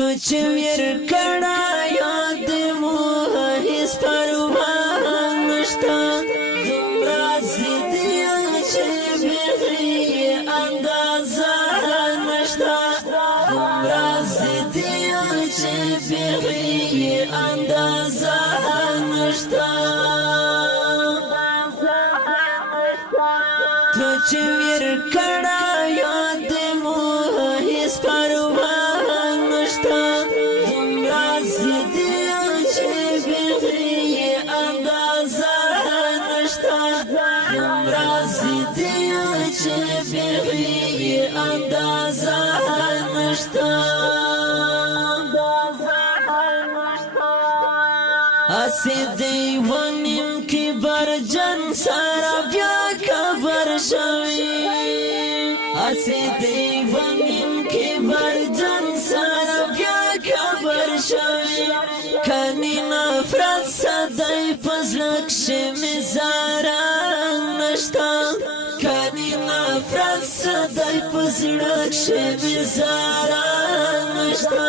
تو چې ور کړه یاد مو هیڅ پروا نشته دومره زیدي چې بغي اندازه نشته دومره زیدي چې بغي اندازه نشته تو چې ور کړه یاد مو هیڅ پروا نشته دومره زیدي چې بغي اندازه نشته دومره زیدي چې بغي اندازه نشته اسی دیوانیم کی برجن سارا بیا کبر شوی اسی دیوانیم کی برجن سارا بیا کبر شوی کنی نفرت صدای پزلک شمی زارا نشتا کنی نفرت صدای پزلک شمی زارا نشتا